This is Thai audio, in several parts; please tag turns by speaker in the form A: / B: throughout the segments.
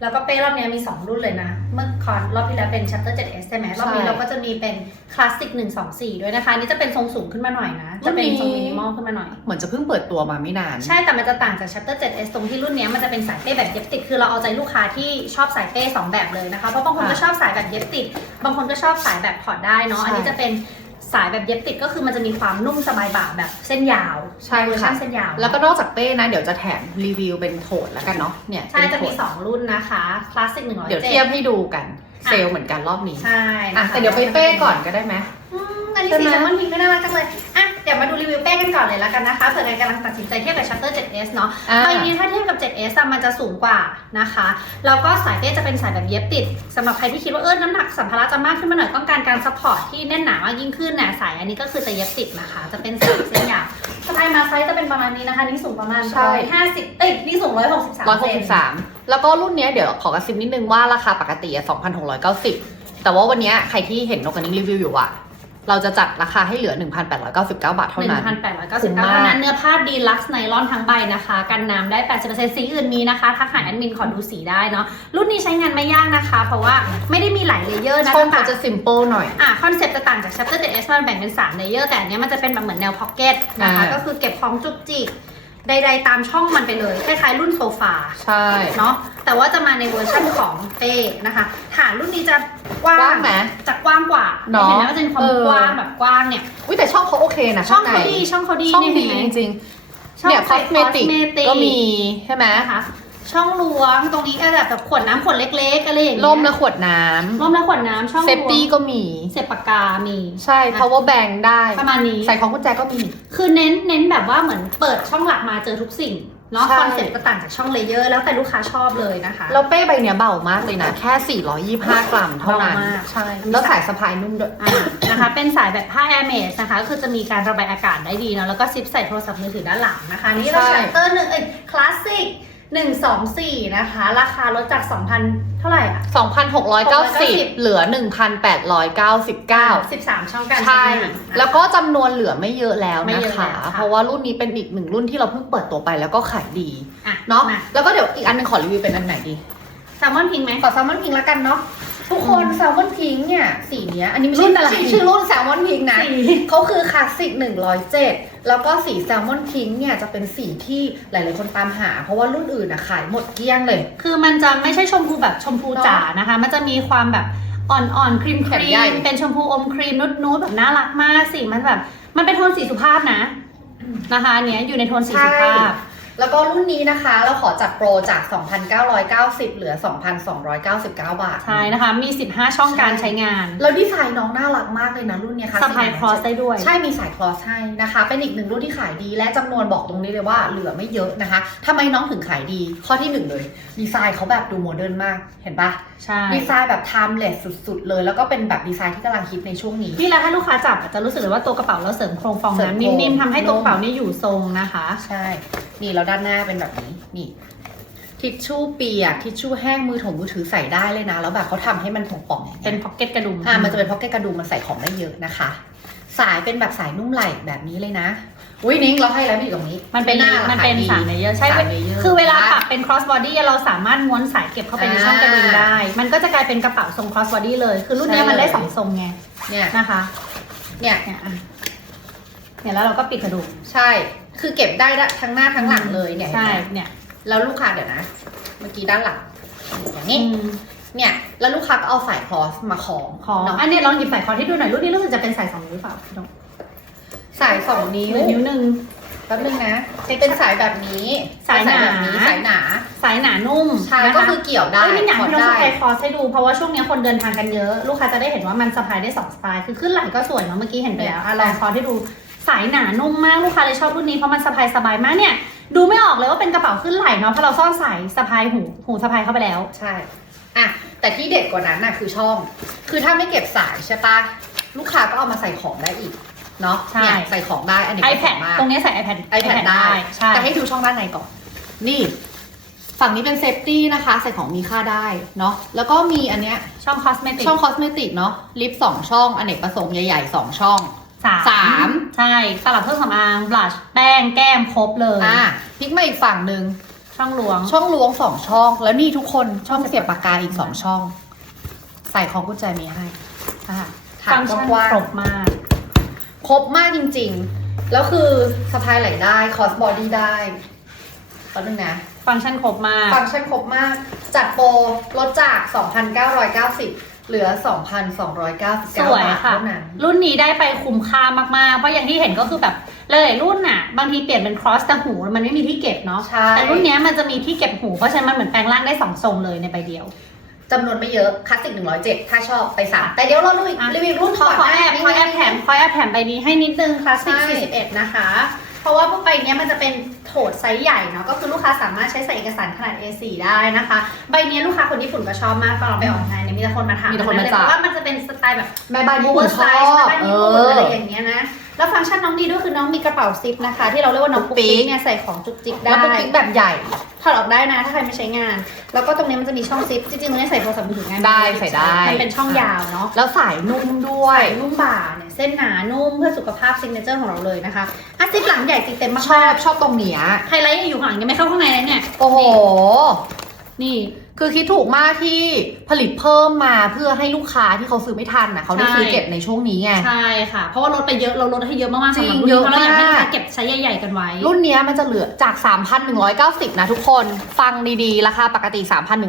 A: แล้วก็เป้รอบเนี้ยมี 2 รุ่นเลยนะ เมื่อคอนรอบที่แล้วเป็น Chapter 7S ใช่ไหมรอบนี้
B: ใช่
A: เราก็จะมีเป็น Classic 124 ด้วยนะคะอันนี่จะเป็นทรงสูงขึ้นมาหน่อยนะ จะเป็นทรงมินิมอลขึ้นมาหน่อย
B: เหมือนจะเพิ่งเปิดตัวมาไม่นาน
A: ใช่แต่มันจะต่างจาก Chapter 7S ตรงที่รุ่นเนี้ยมันจะเป็นสายเป้แบบเย็บติด คือเราเอาใจลูกค้าที่ชอบสายเป้สองแบบเลยนะคะ เพราะบางคนก็
B: ค่ะ
A: ชอบสายแบบเย็บติด บางคนก็ชอบสายแบบถอดได้เนาะ
B: ใช่
A: อันนี้จะเป็นสายแบบเย็บติดก็คือมันจะมีความนุ่มสบายบ่าแบบเส้นยาว
B: ใช่
A: เวอร์
B: ค่ะ
A: ชันเส้นยาว
B: แล้วก็นอกจากเป้นะ เดี๋ยวจะแถมรีวิวเป็นโถดแล้วกันเนาะเนี่ย
A: ใช่
B: เป็น
A: จะ
B: โถ
A: มี
B: ด
A: 2 รุ่นนะคะคลาสสิกหนึ่งร้อย
B: เดี๋ยวเทียบให้ดูกันเซลล์เหมือนกันรอบนี้
A: ใช่
B: อะ
A: นะคะ
B: แต่เดี๋ยวไปเป้ก่อนก็ได้ไหม
A: อืมอันนี้
B: ใช่
A: สี
B: ไหม
A: แซลมอนพิงค์ก็น่ารักจังเลยอะเดี๋ยวมาดูรีวิวเป้กันก่อนเลยแล้วกันนะคะเผื่อใครกำลังตัดสินใจเทียบกับ Shutter 7S เนาะ
B: อ่า
A: ใบนี้ถ้าเทียบกับ 7S อะมันจะสูงกว่านะคะ แล้วก็สายเป้จะเป็นสายแบบเย็บติดสำหรับใครที่คิดว่าเออน้ำหนักสัมภาระจะมากขึ้นมาหน่อยต้องการการซัพพอร์ตที่แน่นหนามากยิ่งขึ้นเนี่ยสายอันนี้ก็คือจะเย็บติดนะคะ จะเป็นสายเส้นยาว สไตล์มาไซส์จะเป็นประมาณนี้นะคะ นี่สูงประมาณ
B: ใช่
A: 150เอ้ยนี่สูง163
B: ร้อยหก
A: เซ
B: สิ
A: น
B: บสามแล้วก็รุ่นเนี้ยเดี๋ยวขอกระซิบนิดนึงว่าราคาปกติอะสองพันหกร้อยเก้าสิบแต่ว่าวันเนี้ยใครที่เห็นนกกันนิ้งรีวิวอยู่อะ เราจะจัดราคาให้เหลือ 1,899 บาทเท่านั้น
A: 1,899
B: คุ้มมาก
A: เท่านั้น เนื้อผ้าดีลักซ์ไนลอนทั้งใบนะคะ กันน้ำได้ 80%สีอื่นมีนะคะ ทักหาแอดมินขอดูสีได้เนาะ รุ่นนี้ใช้งานไม่ยากนะคะ เพราะว่าไม่ได้มีหลายเลเยอร์นะ
B: ช่อง
A: ต่า
B: เขา
A: ง
B: จะ s ิม p ป e หน่อย
A: อะ คอนเซ็ปต์จะต่างจาก Chapter 7S มันแบ่งเป็น3เลเยอร์แต่อันเนี้ยมันจะเป็นแบบเหมือนแนวพ็อกเก็ตนะคะ
B: อ่า
A: ก็คือเก็บของจุกจิกใดๆตามช่องมันไปเลย คล้ายๆรุ่นโซฟา
B: ใช่
A: เนาะแต่ว่าจะมาในเวอร์ชั่นของเป้นะคะฐานรุ่นนี้จะกว้าก
B: ว้างงไหม
A: จะกว้างกว่า
B: เนาะ
A: เห็นไหมมันจะมีความ
B: เออ
A: กว้างแบบกว้างเนี่ย
B: อุ้ยแต่ช่องเขาโอเคนะ
A: ช่อง
B: ข้
A: เขา
B: ใน
A: ดีช่องเขาดี
B: ช่อง
A: เนี่ย
B: ดี
A: เห็นไหม
B: จริง
A: ช่อง
B: ๆเนี่ยค
A: ใส่
B: อสเมติก
A: cosmetic
B: ก็มีใช่ไหม
A: นะคะ ช่องล้วงตรงนี้ก็แบบแบบขวดน้ำขวดเล็กๆอะไรอย่างเงี้ย
B: ร่มและขวดน้
A: ร่มและขวดน้ำช่องำ
B: เซฟตี้ก็มี
A: เสียบปากกา มี
B: ใช่ power bank ได้
A: ประมาณนี้
B: ใส่ของกุญแจก็มี
A: คือเน้นเน้นแบบว่าเหมือนเปิดช่องหลักมาเจอทุกสิ่ง เนาะ
B: ใช่
A: คอนเซ็ปต์ก็ต่างจากช่องเลเยอร์ แล้วแต่ลูกค้าชอบเลยนะคะ
B: แล้วเป้ใบเนี้ยเบามากเลยนะ แค่ 425 กรัมเท่านั้น
A: เบามาก
B: ใช่แล้วสายสะพายนุ่มด้วย
A: อ่านะคะ เป็นสายแบบผ้าแอร์เมสนะคะก็คือจะมีการระบายอากาศได้ดีเนาะแล้วก็ซิปใส่โทรศัพท์มือถือด้านหลังนะคะ นี่เรา
B: ใช่
A: ชัตเตอร์หนึ่งเอ้ยคลาสสิก หนึ่งสองสี่นะคะ ราคาลดจาก 2,000 เท่าไหร่อะ
B: 2,690 เหลือ 1,899
A: 13 ช่องการ
B: ใช่
A: ใช้งาน
B: แล้วก็จำนวนเหลือไม่เยอะแล้ว
A: ไม่
B: นะ
A: เยอะ
B: คะ
A: แล้วค่ะ
B: เพราะว่ารุ่นนี้เป็นอีกหนึ่งรุ่นที่เราเพิ่งเปิดตัวไปแล้วก็ขายดี
A: อะ
B: เนาะ
A: มา
B: แล้วก็เดี๋ยวอีกอันหนึงขอรีวิวเป็นอันไหนดี
A: แซลมอนพิงค์ไหม
B: ขอแซลมอนพิงค์ละกันเนาะ ทุกคนแซลมอนพิงค์เนี่ยสีเนี้ยอันนี้ไม่
A: รุ่
B: ใช่
A: นอะไร
B: ชื่อชื่อรุ่นแซลมอนพิงค์นะ
A: สี
B: เขาคือคลาสสิก107 แล้วก็สีแซลมอนพิงค์เนี่ยจะเป็นสีที่หลาย ๆ คนตามหา เพราะว่ารุ่นอื่นอะขายหมดเกลี้ยงเลย
A: คือมันจะไม่ใช่ชมพูแบบชมพูจ๋านะคะ มันจะมีความแบบอ่อนๆครีมค
B: แขน
A: รี
B: ใหญ่
A: มเป็นชมพูอมครีมนุดๆแบบน่ารักมากสีมันแบบ มันเป็นโทนสีสุภาพนะนะคะอันเนี้ยอยู่ในโทนสีสุภาพ
B: แล้วก็รุ่นนี้นะคะเราขอจัดโปรจาก 2,990 เหลือ 2,299 บาท
A: ใช่นะคะ มี 15 ช่องการใช้งาน
B: แล้วดีไซน์น้องน่ารักมากเลยนะรุ่นเนี้ยค่ะ
A: สะพายครอสได้ด้วย
B: ใช่มีสายคลอสให้นะคะ เป็นอีกหนึ่งรุ่นที่ขายดี และจำนวนบอกตรงนี้เลยว่าเหลือไม่เยอะนะคะทำไมน้องถึงขายดี ข้อที่หนึ่งเลย ดีไซน์เขาแบบดูโมเดิร์นมากเห็นปะ
A: ใช่
B: ดีไซน์แบบ timeless สุดๆ เลย แล้วก็เป็นแบบดีไซน์ที่กำลังฮิตในช่วงนี้
A: นี่แล้วถ้าลูกค้าจับอาจจะรู้สึกเลยว่าตัวกระเป๋าเราเสริมโครงฟอง
B: เสริม
A: น้ำ
B: โครง
A: นิ่มๆทำให้ตัวกระเป๋าเนี่ยอยู่ทรงนะคะ
B: ใช่ นี่แล้วด้านหน้าเป็นแบบนี้นี่ทิชชู่เปียกทิชชู่แห้งมือถงมือถือใส่ได้เลยนะ แล้วแบบเขาทำให้มันป่องๆอย่าง
A: เป็
B: เงี้
A: น
B: ย
A: พ็อกเก็ตกระดุม
B: อ่ามันจะเป็นพ็อกเก็ตกระดุมมันใส่ของได้เยอะนะคะ สายเป็นแบบสายนุ่มไหล่แบบนี้เลยนะอุ้ยนิ้งเราให้แล้วนี่อยู่ตรงนี้
A: มันเป็น
B: หน้า
A: มันเป็น
B: ขยดี
A: สามเลเยอร์ใช่
B: สามเลเยอร์
A: คือเวลาปักเป็น cross body เราสามารถม้วนสายเก็บเข้าไปในช่องกระดุมได้ มันก็จะกลายเป็นกระเป๋าทรง cross body เลย คือรุ่นเนี้ย
B: ใช่
A: มันได้
B: เลย
A: สองทรงไง
B: เนี่ย
A: นะคะ
B: เนี่ย
A: เนี่ยอะเนี่ยแล้วเราก็ปิดกระดุม
B: ใช่ คือเก็บได้ทั้งหน้าทั้งหลังเลยเนี่ย
A: ใช่
B: เห็นไหม
A: เนี่ย
B: แล้วลูกค้าเดี๋ยวนะ เมื่อกี้ด้านหลังอย่าง
A: อื
B: นี้
A: ม
B: เนี่ยแล้วลูกค้าก็เอาสายคลอสมาคล้อง
A: ของ
B: เนาะ
A: อันนี้ลองหยิบสายคอที่ดูหน่อยรุ่นนี้รู้สึกจะเป็นสายสองนิ้วหรือเปล่าพี่น้อง
B: สายสองนิ้ว
A: หรือนิ้วหนึ่ง
B: แป๊บนึงนะเป็นสายแบบนี้
A: สายหนา
B: แบบนี้สายหนา
A: สายหนานุ่ม
B: ใช่
A: นะคะ
B: ก็คือเกี่ยวได้
A: เอ้ยไม่อยาก
B: ถอด
A: ให้เรา
B: ได้
A: สะพายคอสให้ดูเพราะว่าช่วงนี้คนเดินทางกันเยอะ ลูกค้าจะได้เห็นว่ามันสะพายได้สองสไตล์คือขึ้นไหล่ก็สวยเนาะเมื่อกี้เห็นไปแล้วอะลองคอสให้ดู สายหนานุ่มมากลูกค้าเลยชอบรุ่นนี้เพราะมันสะพายสบายมากเนี่ย ดูไม่ออกเลยว่าเป็นกระเป๋าขึ้นไหล่เนาะเพราะเราซ่อนสายสะพายหูหูสะพายเข้าไปแล้ว
B: ใช่อะแต่ที่เด็ดกว่านั้นน่ะคือช่อง คือถ้าไม่เก็บสายใช่ปะลูกค้าก็เอามาใส่ของได้อีกเนาะ
A: ใช่
B: เนี่ยใส่ของได้อันนี้ก็
A: iPad
B: สามารถ
A: ตรงนี้ใส่ iPad
B: iPad ได้
A: ใช่
B: แต่ให้ดูช่องด้านในก่อน นี่ฝั่งนี้เป็นเซฟตี้นะคะ ใส่ของมีค่าได้เนาะแล้วก็มีอันเนี้ย
A: ช่องคอสเมติก
B: ช่องคอสเมติกเนาะลิปสองช่องอเนกประสงค์ใหญ่ๆสองช่อง
A: สาม
B: สาม
A: ใช่ตลับเครื่องสำอางบลัชแป้งแก้มครบเลย
B: อะพลิกมาอีกฝั่งหนึ่ง
A: ช่องล้วง
B: ช่องล้วงสองช่อง แล้วนี่ทุกคนช่องเสียบปากกาอีกสองช่อง ใส่ของกุญแจมีให้อะถา
A: ฟั
B: ม
A: งก์ชัน
B: กว้าง
A: ครบมาก
B: ๆครบมากจริงๆ แล้วคือสะพายไหลได้คอสบอดี้ได้แป๊บนึงนะ
A: ฟังก์ชันครบมาก
B: ฟังก์ชันครบมาก จัดโปรลดจาก 2,990 เหลือ 2,299
A: สวย
B: บาท
A: ค่ะ
B: เท่านั้น
A: รุ่นนี้ได้ไปคุ้มค่ามากๆ เพราะอย่างที่เห็นก็คือแบบหลายๆรุ่นน่ะ บางทีเปลี่ยนเป็น cross แต่หูมันไม่มีที่เก็บเนาะ
B: ใช่
A: แต่รุ่นเนี้ยมันจะมีที่เก็บหู เพราะฉะนั้นมันเหมือนแปลงร่างได้สองทรงเลยในใบเดียว
B: จำนวนไม่เยอะคลาสสิก107 ถ้าชอบไปสั่งแต่เดี๋ยวเราดูอีก
A: อะ
B: รีวิวรุ่น
A: ขอ
B: ก่อน
A: ขอ
B: นะ
A: แอบขอแอบแถมขอแอบแถมใบนี้ให้นิดนึงคลาสสิก
B: ใช่
A: 41 นะคะ เพราะว่าพวกใบเนี้ยมันจะเป็นโถดไซส์ใหญ่เนาะก็คือลูกค้าสามารถใช้ใส่เอกสารขนาด A4 ได้นะคะ ใบเนี้ยลูกค้าคนญี่ปุ่นก็ชอบมากตอนเราไปออกงานเนี่ยมีแต่คนมาถาม
B: มีแต่คนมา
A: เลย
B: จับ
A: เพราะว่ามันจะเป็นสไตล์แบบ
B: แม่บ้าน
A: โอ
B: ญี่
A: เว
B: ปุ่
A: อนร์
B: ช
A: ไซ
B: อ
A: ส์
B: บ
A: บ้าน
B: เอ
A: ญี่ปุ่น
B: อ
A: อะไรอย่างเงี้ยนะ แล้วฟังก์ชันน้องดีด้วยคือน้องมีกระเป๋าซิปนะคะ ที่เราเรียกว่าน้อง
B: จุ๊
A: ปุ๊
B: ก
A: ก
B: ปิ๊
A: ปิ๊
B: ก
A: กเนี่ยใส่ของจุกจิก
B: แล้
A: ได้
B: วเป็นปิ๊กแบบใหญ่
A: ถอดออกได้นะ ถ้าใครไม่ใช้งาน แล้วก็ตรงนี้มันจะมีช่องซิป จริงๆตรงนี้ใส่โทรศัพท์มือถือง่ายมาก
B: ได้ใส่ได้
A: มันเป็นช่องยาวเนาะ
B: แล้วสายนุ่มด้วย
A: ใส่นุ่มบ่าเนี่ยเส้นหนานุ่มเพื่อสุขภาพซิงเกิลของเราเลยนะคะอะซิปหลังใหญ่ซิปเต็มมาก
B: ชอบชอบตรงเนี้ย
A: ไฮไลท์ยังอยู่ข้างหลังยังไม่เข้าข้างในเลยเนี่ย
B: โอ้โห
A: นี่
B: คือคิดถูกมากที่ผลิตเพิ่มมาเพื่อให้ลูกค้าที่เขาซื้อไม่ทันนะเขาได้
A: ใช่
B: ซื้อเก็บในช่วงนี้ไง
A: ใช่ค่ะ เพราะว่าลดไปเยอะเราลดให้เยอะมากๆ
B: จริ
A: สำห
B: ง
A: รับรุ่น
B: เย
A: นี้
B: อะ
A: เพราะเราอยากให้ลูก
B: มาก
A: ค้าเก็บใช้ใหญ่ๆกันไว้
B: รุ่นเนี้ยมันจะเหลือจาก 3,190 นะทุกคนฟังดีๆ ราคาปกติ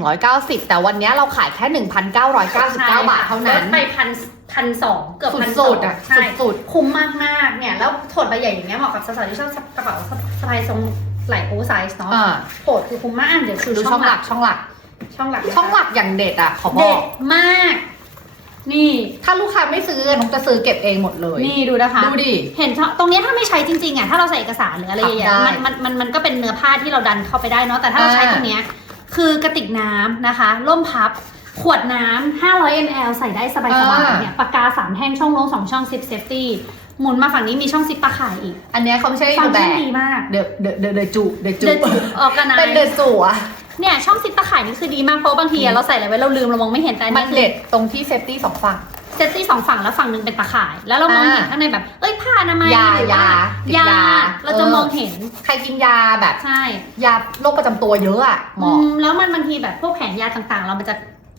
B: 3,190 แต่วันเนี้ยเราขายแค่ 1,999 บาทเท่านั้น
A: ลดไปพันพันสองเกือบพันส
B: สุ
A: อง
B: ดๆอะ
A: ใช่
B: สุด
A: คุ้มมากมากๆเนี่ยแล้วโถดใบใหญ่อย่างเงี้ยเหมาะกับสาวๆที่ชอบกระเป๋าสะพายทรงไหล่โอเวอร์ไซส์
B: ๆ
A: เนาะ
B: อ่า
A: โถดคือคุ้มมากอะเดี๋ยวคือ
B: ดูช่องหลักช่องหลัก
A: ช่องหลัก
B: ช่องหลักอย่างเด็ดอะขอบอก
A: เด็ดมาก นี่
B: ถ้าลูกค้าไม่ซื้อน้องจะซื้อเก็บเองหมดเลย
A: นี่ดูนะคะ
B: ดูดิ
A: เห็นช่องตรงเนี้ยถ้าไม่ใช้จริงๆอะถ้าเราใส่เอกสารหรืออะไรใหญ่
B: ทำได้
A: ๆมันมันมันมันก็เป็นเนื้อผ้าที่เราดันเข้าไปได้เนาะแต่ถ้าเราใช้
B: อ่า
A: ตรงเนี้ยคือกระติกน้ำนะคะร่มพับ ขวดน้ำ500 ml ใส่ได้สบายๆเนี่ยปากกาสามแท่งช่องลงสองช่องซิปเซฟตี้หมุนมาฝั่งนี้มีช่องซิปปลาข่ายอีก
B: อันเนี้ยเขาไม่ใช่
A: ฟัง
B: เด
A: ก์
B: อะ
A: ชัน
B: แบ
A: ดีมาก
B: เดอะเดอะเดอะเดอะจูเดอะจู
A: เดินออกกันนะ
B: เป็นเดอะจูอะ
A: เนี่ยช่องซิปตะข่ายนี่คือดีมากเพราะบางทีอะเราใส่อะไรไว้เราลืมเรามองไม่เห็นแต่อัน
B: มัน
A: นี้คือ
B: เด็ดตรงที่เซฟตี้สองฝั่ง
A: เซฟตี้สองฝั่งแล้วฝั่งหนึ่งเป็นตะข่าย แล้วเรามองเห็น
B: อ่า
A: ข้างในแบบ เอ้ยผ้าอนามัย
B: ยา
A: หรือว่ายา
B: ติด
A: ยายาเราจะ
B: เออ
A: มองเห็น
B: ใครกินยาแบบ
A: ใช่
B: ยาโรคประจำตัวเยอะอะเห
A: อื
B: มาะ
A: มแล้วมันบางทีแบบพวกแผงยาต่างๆ เรามันจะ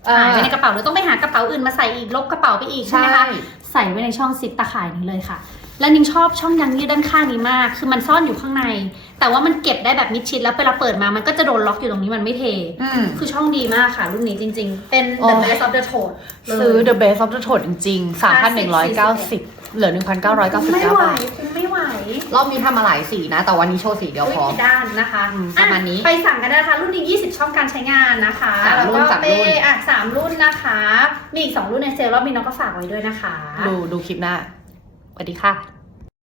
B: อ่า
A: หายไปในกระเป๋าหรือต้องไปหากระเป๋าอื่นมาใส่อีกลบกระเป๋าไปอีกใช่ไหมคะใส่ไว้ในช่องซิปตะข่ายนี้เลยค่ะ และนิ้งชอบช่องยางยืดด้านข้างนี้มาก คือมันซ่อนอยู่ข้างใน แต่ว่ามันเก็บได้แบบมิดชิดแล้วเวลาเปิดมามันก็จะโดนล็อกอยู่ตรงนี้มันไม่เท
B: อืม
A: คือช่องดีมากค่ะ รุ่นนี้จริง ๆ เป็น
B: โอ้
A: the best of the toad เลย
B: ซื้อ The Best of the t o a d จริงๆ 3,190 เหลือ 1,999
A: ไม่ไหว
B: บาท
A: คุ้มไม่ไหว
B: รอบนี้ทำมาหลายสีนะ แต่วันนี้โชว์สีเดียว
A: อุ๊ย
B: พอ
A: ผิดด้านนะคะ
B: อืมประมาณนี้
A: อ่ไปสั่งกันได้นะคะ รุ่นนี้ 20 ช่องการใช้งานนะคะ
B: สาม
A: แล้ว
B: รุ่
A: ก็
B: นสาม
A: เป้
B: รุ่น
A: อะสามรุ่นนะคะ มีอีก 2 รุ่นในเซลล์รอบนี้น้องก็ฝากไว้ด้วยนะคะ
B: ดูดูคลิปหน้าส วัสดีค่ะ